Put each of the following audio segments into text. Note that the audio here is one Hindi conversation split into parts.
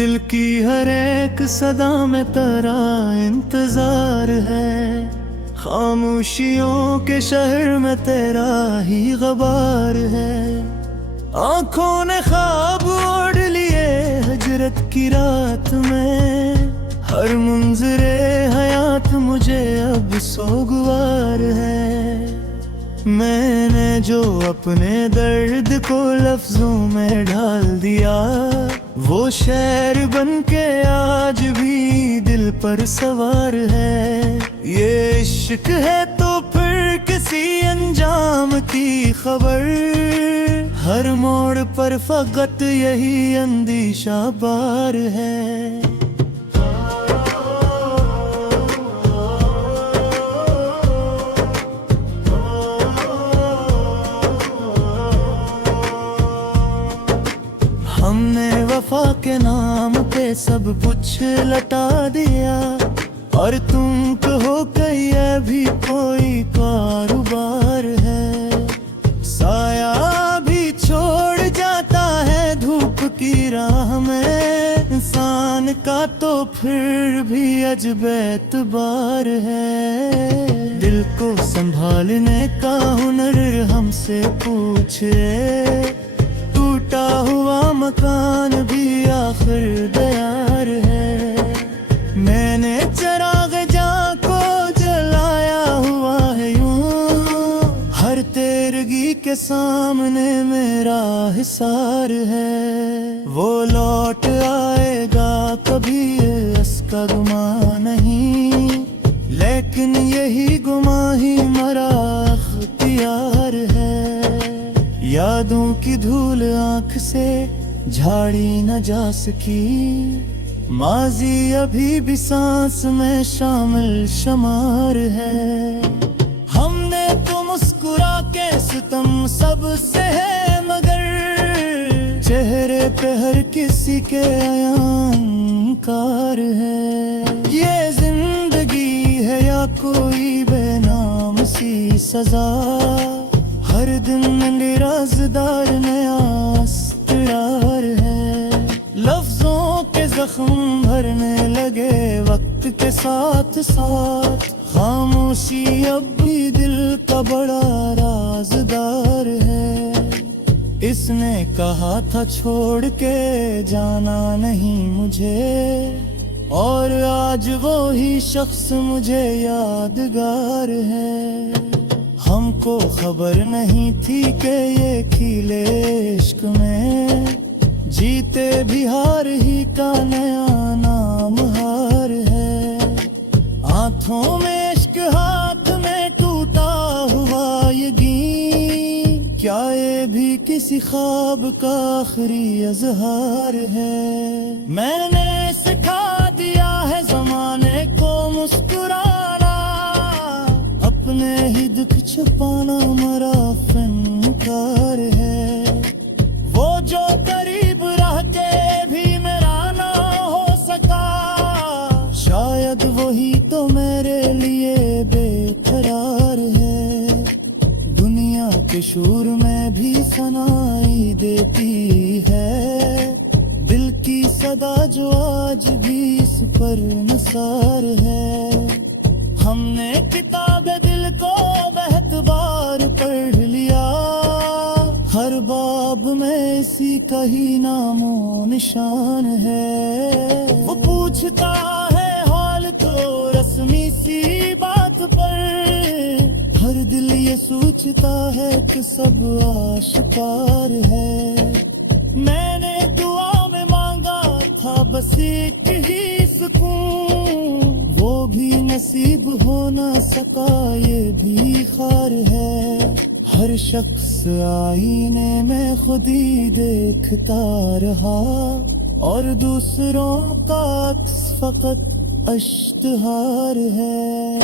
दिल की हर एक सदा में तेरा इंतजार है, खामोशियों के शहर में तेरा ही गबार है। आंखों ने ख्वाब ओढ़ लिए हजरत की रात में, हर मुंजरे हयात मुझे अब सोगवार है। मैंने जो अपने दर्द को लफ्जों में ढाल दिया, वो शेर बन के आज भी दिल पर सवार है। ये इश्क है तो फिर किसी अंजाम की खबर, हर मोड़ पर फकत यही अंदेशा बार है। हमने वफा के नाम पे सब कुछ लटा दिया, और तुम कहो कहीं ये भी कोई कारोबार है। साया भी छोड़ जाता है धूप की राह में, इंसान का तो फिर भी अजब एतबार है। दिल को संभालने का हुनर हमसे पूछे, टूटा हुआ मकान भी आखिर दयार है। मैंने चिराग जां को जलाया हुआ है यूं, हर तेरगी के सामने मेरा हिसार है। वो लौट आएगा कभी इसका गुमा नहीं, लेकिन यही गुमा ही मरा अख्तियार है। यादों की धूल आंख से झाड़ी न जा सकी, माजी अभी भी सांस में शामिल शुमार है। हमने तो मुस्कुरा के सितम सबसे है, मगर चेहरे पे हर किसी के अयंकार है। ये जिंदगी है या कोई बेनाम सी सजा, हर दिन में राज़दार नया अस्तियार है। लफ्जों के जख्म भरने लगे वक्त के साथ साथ, खामोशी अब भी दिल का बड़ा राज़दार है। इसने कहा था छोड़ के जाना नहीं मुझे, और आज वो ही शख्स मुझे यादगार है। हमको खबर नहीं थी कि ये खिले इश्क में, जीते भी हार ही का नया नाम हार है। आंखों में इश्क हाथ में टूटा हुआ यकीन, क्या ये भी किसी ख्वाब का आखिरी अज़हार है। मैंने सिखा दिया है ज़माने को मुस्कुराना, अपने ही दुख छुपाना मरा फनकार है। वो जो करीब रह के भी मेरा ना हो सका, शायद वही तो मेरे लिए बेकरार है। दुनिया के शूर में भी सनाई देती है, दिल की सदा जो आज भी इस पर निसार है। हमने किताब दिल को बेहतबार पढ़ लिया, हर बाब में इसी का ही नामो निशान है। वो पूछता है हाल तो रस्मी सी बात पर, हर दिल ये सोचता है कि सब आशिकार है। मैंने दुआ में मांगा था बस एक ही सुकून, वो भी नसीब हो न सका ये भी खार है। हर शख्स आईने में खुद ही देखता रहा, और दूसरों का अक्स फकत अश्तहार है।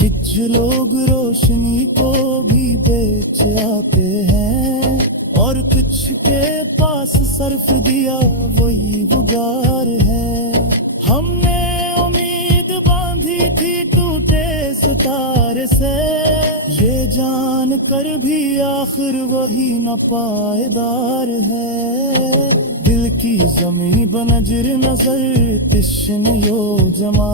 कुछ लोग रोशनी को भी बेच आते हैं, और कुछ के पास सर्फ दिया वही बुगार है। हमने उम्मीद बांधी थी टूटे सितारे से, ये जान कर भी आखिर वही न पायदार है। दिल की जमी बनजर नजर तिश्न यो जमा,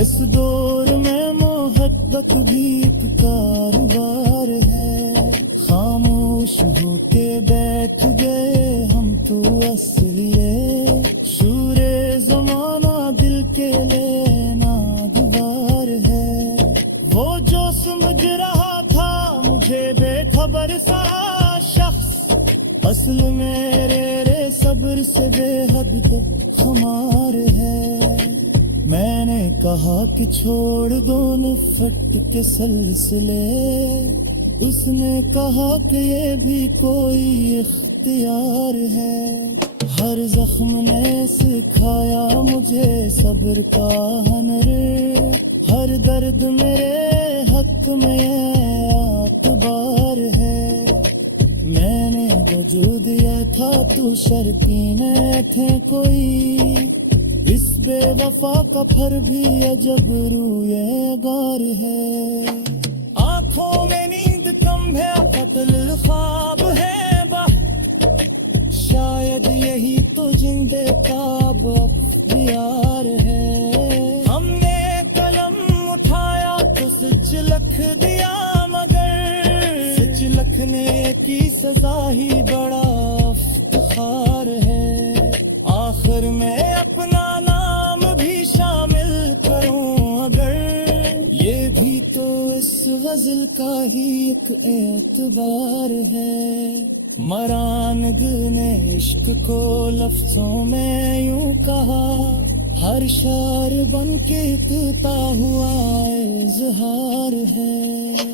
इस दौर में मोहब्बत भी एक कारोबार है। खामोश होके बैठ गए हम तो असलिए, शूरे जमाना दिल के लिए नागवार है। वो जो समझ रहा था मुझे बेखबर सा शख्स, असल मेरे सब्र से बेहद खुमार है। मैंने कहा कि छोड़ दो नफरत के सिलसिले, उसने कहा कि ये भी कोई इख्तियार है। हर जख्म ने सिखाया मुझे सब्र का हुनर, हर दर्द मेरे हक में आतबार है। मैंने वजूद दिया था तू शर्ती में थे कोई, इस बेवफा का फर भी अजब रूए गार है। आंखों में नींद कम है कत्ल ख्वाब है बा, शायद यही तो जिंदे काब अख्तियार है। हमने कलम उठाया तो सच लिख दिया, मगर सच लिखने की सजा ही बड़ा इफ्तिखार है। आखिर में अपना नाम भी शामिल करूं अगर, ये भी तो इस गजल का ही एक एतबार है। मरानग ने इश्क को लफ्जों में यूं कहा, हर शार बन के इकता हुआ इजहार है।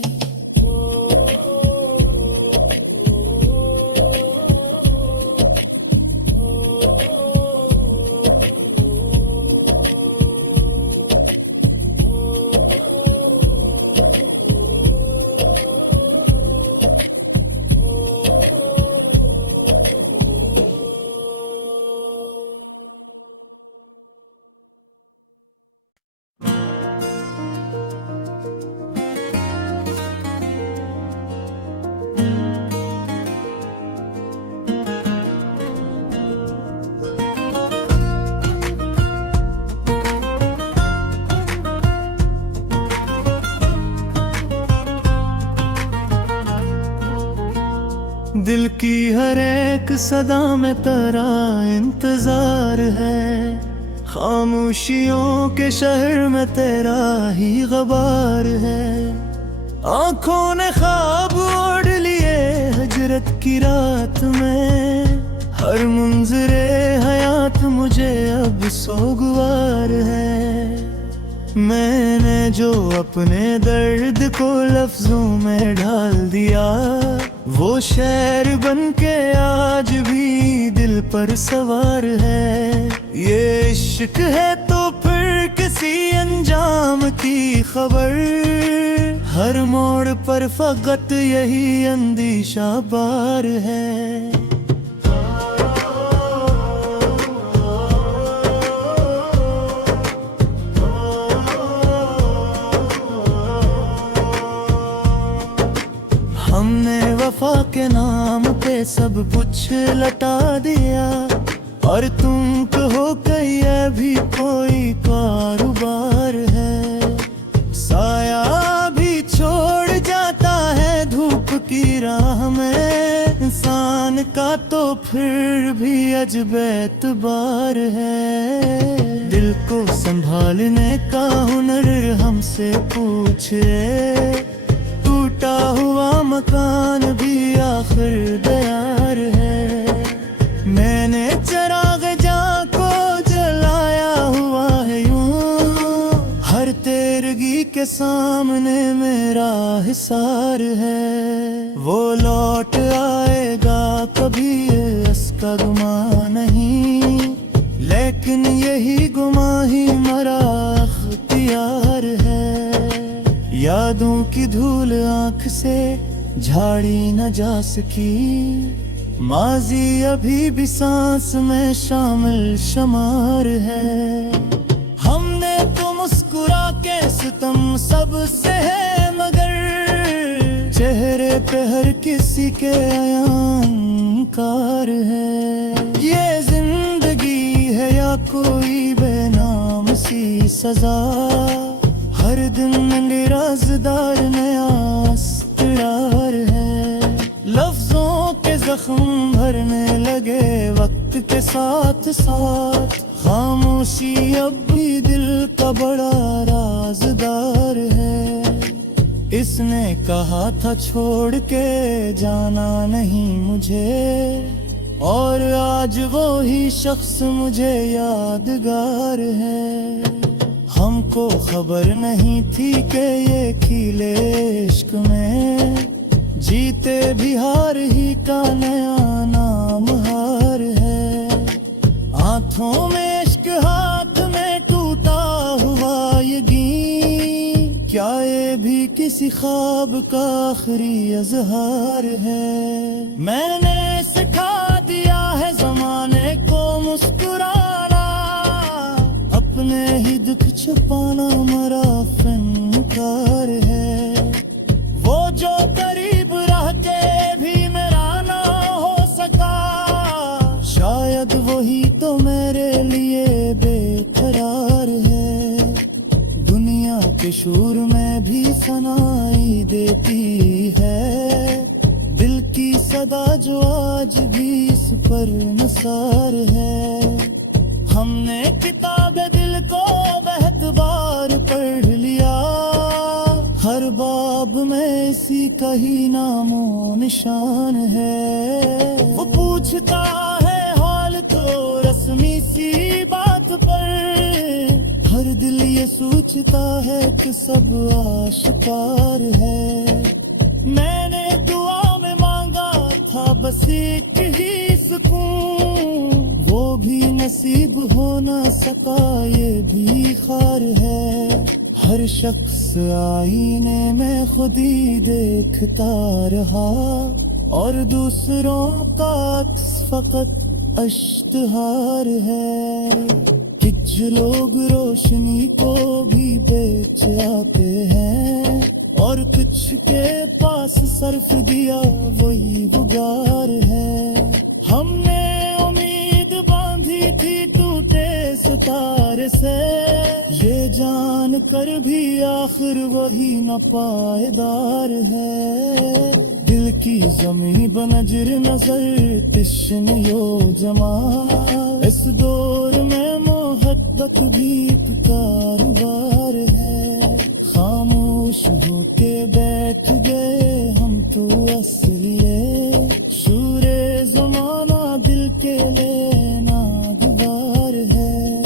दिल की हर एक सदा में तेरा इंतजार है, खामोशियों के शहर में तेरा ही गबार है। आंखों ने ख्वाब ओढ़ लिए हजरत की रात में, हर मुंजरे हयात मुझे अब सोगवार है। मैंने जो अपने दर्द को लफ्जों में ढाल दिया, वो शहर बन के आज भी दिल पर सवार है। ये इश्क है तो फिर किसी अंजाम की खबर, हर मोड़ पर फकत यही अंदेशा बार है। हमने वफा के नाम पे सब कुछ लटा दिया, और तुम कहो कि ये भी कोई कारोबार है। साया भी छोड़ जाता है धूप की राह में, इंसान का तो फिर भी अजब एतबार है। दिल को संभालने का हुनर हमसे पूछे, टूटा हुआ मकान भी आखिर दयार है। मैंने चराग जां को जलाया हुआ है यूं, हर तेरगी के सामने मेरा हिसार है। वो लौट आएगा कभी इसका गुमान नहीं, लेकिन यही गुमा ही मरा अख्तियार है। यादों की धूल आंख से झाड़ी न जा सकी, माजी अभी भी सांस में शामिल शमार है। हमने तो मुस्कुरा के सितम सबसे है, मगर पे हर किसी के अयंकार है। ये जिंदगी है या कोई बेनाम सी सजा, हर दिन राज़दार नया इस्तरार है। लफ्जों के जख्म भरने लगे वक्त के साथ साथ, खामोशी अब भी दिल का बड़ा राज़दार है। इसने कहा था छोड़ के जाना नहीं मुझे, और आज वो ही शख्स मुझे यादगार है। हमको खबर नहीं थी कि ये खिले इश्क में, जीते भी हार ही का नया नाम हार है। आंखों में इश्क हाथ में टूटा हुआ ये गीत, क्या ये भी किसी ख्वाब का आखिरी अज़हार है। मैंने सिखा दिया है ज़माने को मुस्कुराना, अपने ही दुख छुपाना मरा फनकार है। वो जो करीब रह के भी मेरा ना हो सका, शायद वही तो मेरे लिए बेकरार है। दुनिया के शूर में भी सनाई देती है, दिल की सदा जो आज भी इस पर नसार है। हमने किताब दिल को बहुत बार पढ़ लिया, हर बाब में इसी का ही नामो निशान है। वो पूछता है हाल तो रस्मी सी बात पर, हर दिल ये सोचता है कि सब आशिकार है। मैंने दुआ में मांगा था बस एक ही सुकून, वो भी नसीब हो ना सका ये भी खार है। हर शख्स आईने में खुद ही देखता रहा, और दूसरों का अक्स फकत अश्तहार है। कुछ लोग रोशनी को भी बेच आते हैं, और कुछ के पास सर्फ दिया वही बुगार है। हमने उम्मीद बांधी थी टूटे सितारे से, ये जान कर भी आखिर वही न पायदार है। दिल की ज़मीं बनजर नजर तिश्न यो जमा, इस दौर में मोहब्बत भी एक कारोबार है। खामोश होके बैठ गए हम तो असलिए, शूरे ज़माना दिल के लिए नागवार है।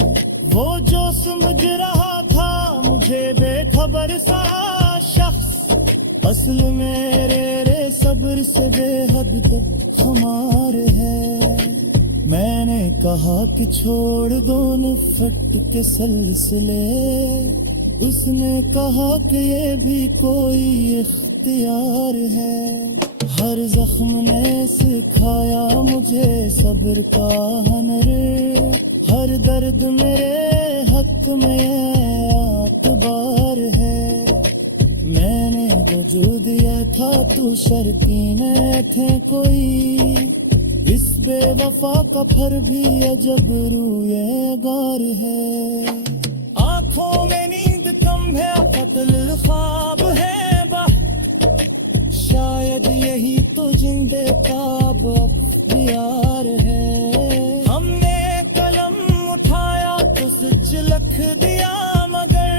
वो जो समझ रहा था मुझे बेखबर सा शख्स, असल मेरे सब्र से बेहद खुमार है। मैंने कहा कि छोड़ दो नफ़रत के सिलसिले, उसने कहा कि ये भी कोई इख्तियार है। हर जख्म ने सिखाया मुझे सब्र का हुनर, हर दर्द मेरे हक में आतबार है। मैंने वजूद दिया था तू शर्ती में थे कोई, इस बेवफा का फर भी अजब रूए गार है। आंखों में नींद कम है कत्ल ख्वाब है बा, शायद यही तो जिंदे ख्वाब अख्तियार है। हमने कलम उठाया तो सच लिख दिया, मगर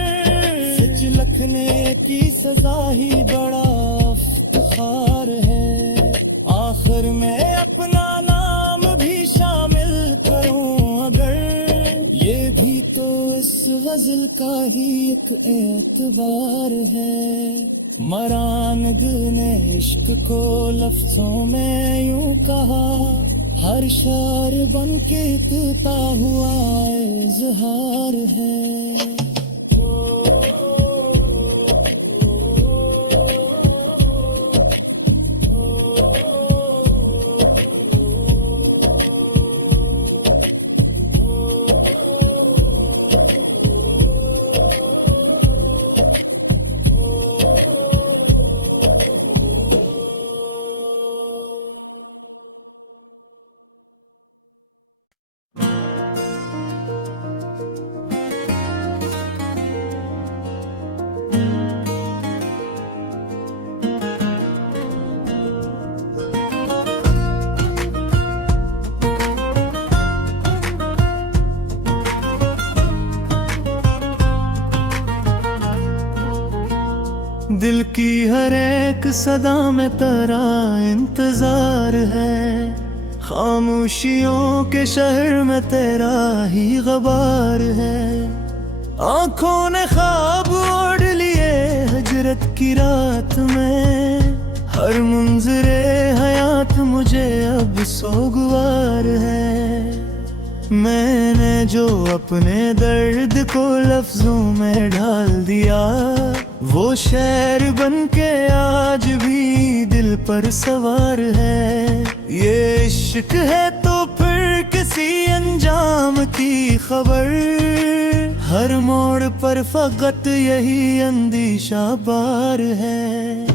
सच लिखने की सजा ही बड़ा इफ्तिखार है। आखिर में अपना नाम भी शामिल करूं अगर, ये भी तो इस गजल का ही एक एतबार है। मरान दिल ने इश्क को लफ्जों में यूं कहा, हर शार बन के कहता हुआ इज़हार है। एक सदा में तेरा इंतजार है, खामोशियों के शहर में तेरा ही गबार है। आंखों ने ख्वाब ओढ़ लिए हजरत की रात में, हर मुंजरे हयात मुझे अब सोगवार है। मैंने जो अपने दर्द को लफ्जों में ढाल दिया, वो शेर बन के आज भी दिल पर सवार है। ये इश्क है तो फिर किसी अंजाम की खबर, हर मोड़ पर फकत यही अंदेशा बार है।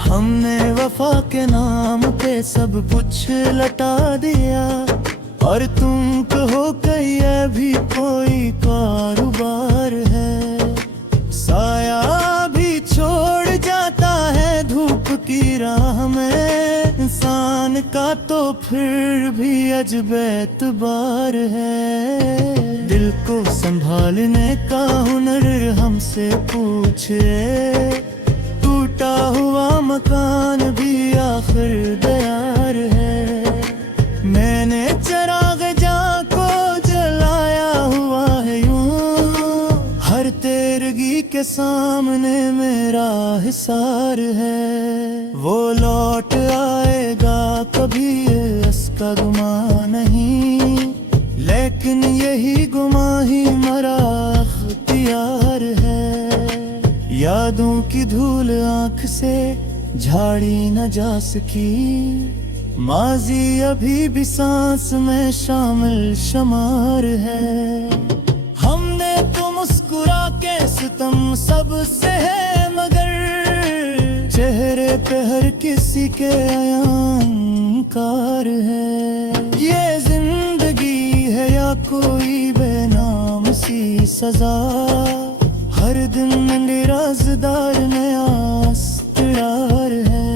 हमने वफा के नाम पे सब कुछ लटा दिया, और तुम कहो कहीं ये भी कोई कारोबार है। साया भी छोड़ जाता है धूप की राह में, इंसान का तो फिर भी अजब एतबार है। दिल को संभालने का हुनर हमसे पूछे, टूटा हुआ मकान भी आखिर दयार है। मैंने चिराग जां को जलाया हुआ है यूं, हर तेरगी के सामने मेरा हिसार है। वो लौट आएगा कभी इसका गुमान नहीं, लेकिन यही गुमा ही मरा अख्तियार है। यादों की धूल आंख से झाड़ी न जा सकी, माजी अभी भी सांस में शामिल शुमार है। हमने तो मुस्कुरा के सितम सबसे है, मगर चेहरे पे हर किसी के अयंकार है। ये जिंदगी है या कोई बेनाम सी सजा, हर दिन राज़दार नया इस्तरार है।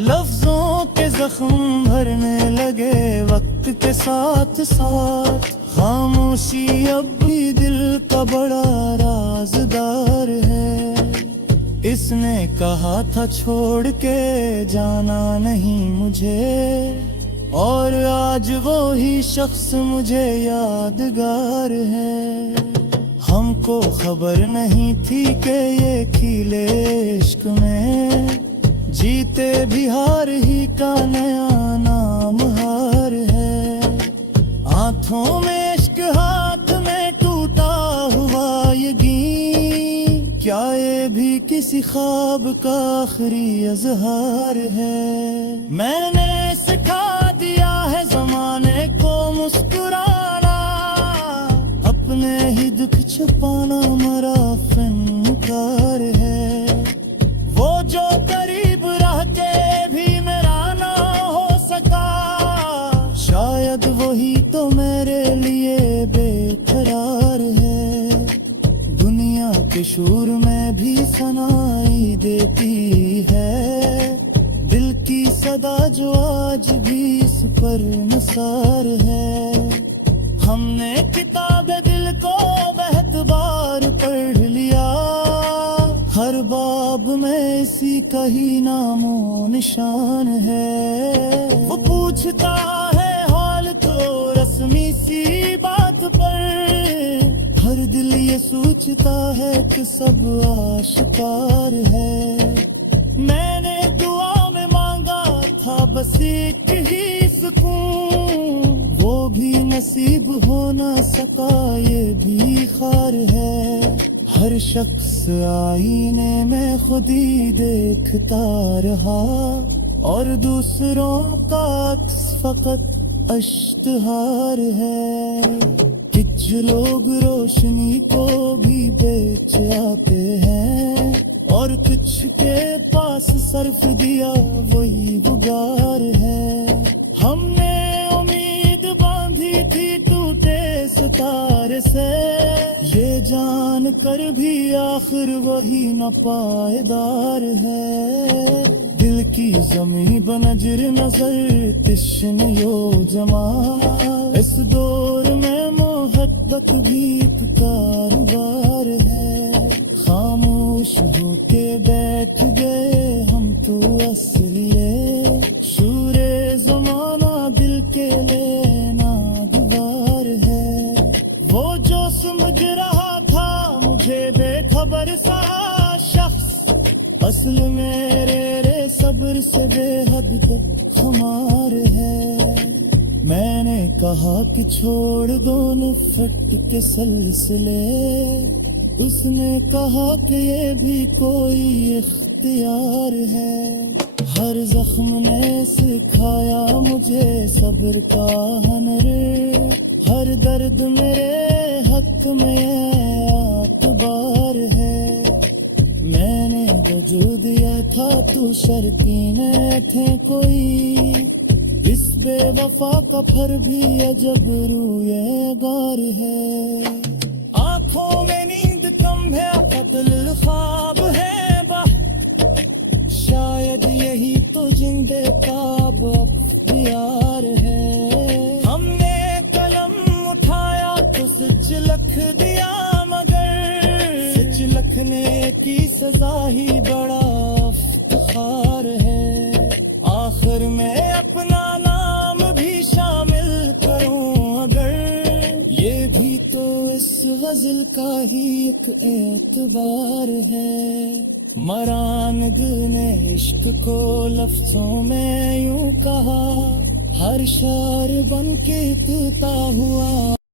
लफ्जों के जख्म भरने लगे वक्त के साथ साथ, खामोशी अब भी दिल का बड़ा राज़दार है। इसने कहा था छोड़ के जाना नहीं मुझे, और आज वो ही शख्स मुझे यादगार है। हमको खबर नहीं थी कि ये खिले इश्क में, जीते भी हार ही का नया नाम हार है। आंखों में इश्क हाथ में टूटा हुआ यकीन, क्या ये भी किसी ख्वाब का आखिरी अज़हार है। मैंने सिखा दिया है ज़माने को मुस्कुराना, अपने ही दुख छुपाना मरा फनकार है। वो जो करीब रह के भी मेरा ना हो सका, शायद वही तो मेरे लिए बेकरार है। दुनिया के शूर में भी सनाई देती है, दिल की सदा जो आज भी इस पर निसार है। हमने किताब दिल को बेहतबार पढ़ लिया, हर बाब में इसी का ही नामो निशान है। वो पूछता है हाल तो रस्मी सी बात पर, हर दिल ये सोचता है कि सब आशिकार है। मैंने दुआ में मांगा था बस एक ही सुकून, वो भी नसीब हो न सका ये भी खार है। हर शख्स आईने में खुद ही देखता रहा, और दूसरों का अक्स फकत अश्तहार है। कुछ लोग रोशनी को भी बेच आते हैं, और कुछ के पास सर्फ दिया वही गुगार है। हमने उम्मीद बांधी थी टूटे सितारे से, ये जान कर भी आखिर वही न पायदार है। दिल की जमी बनजर नजर तिश्न यो जमा इस दौर में मोहब्बत भी एक कारोबार है खामोश होके बैठ गए हम तो असलिए शूरे जमाना दिल के लिए नागवार है वो जो समझ रहा था मुझे बेखबर सा शख्स असल मेरे सब्र से बेहद खुमार है मैंने कहा कि छोड़ दो नफरत के सिलसिले उसने कहा कि ये भी कोई इख्तियार है हर जख्म ने सिखाया मुझे सब्र का हुनर हर दर्द मेरे हक में आतबार है मैंने जो दिया था तू शर्ती में थे कोई इस बेवफा का फर भी अजब रूए गार है आंखों में नींद कम है कत्ल ख्वाब है शायद यही तो जिंदे काब अख्तियार है हमने कलम उठाया तो सच लिख दिया मगर सच लिखने की सजा ही बड़ा इफ्तिखार है आखिर में अपना नाम भी शामिल करूं अगर ये भी तो इस गजल का ही एक एतबार है मरान दिल ने इश्क को लफ्जों में यूं कहा हर शार बन के टूटा हुआ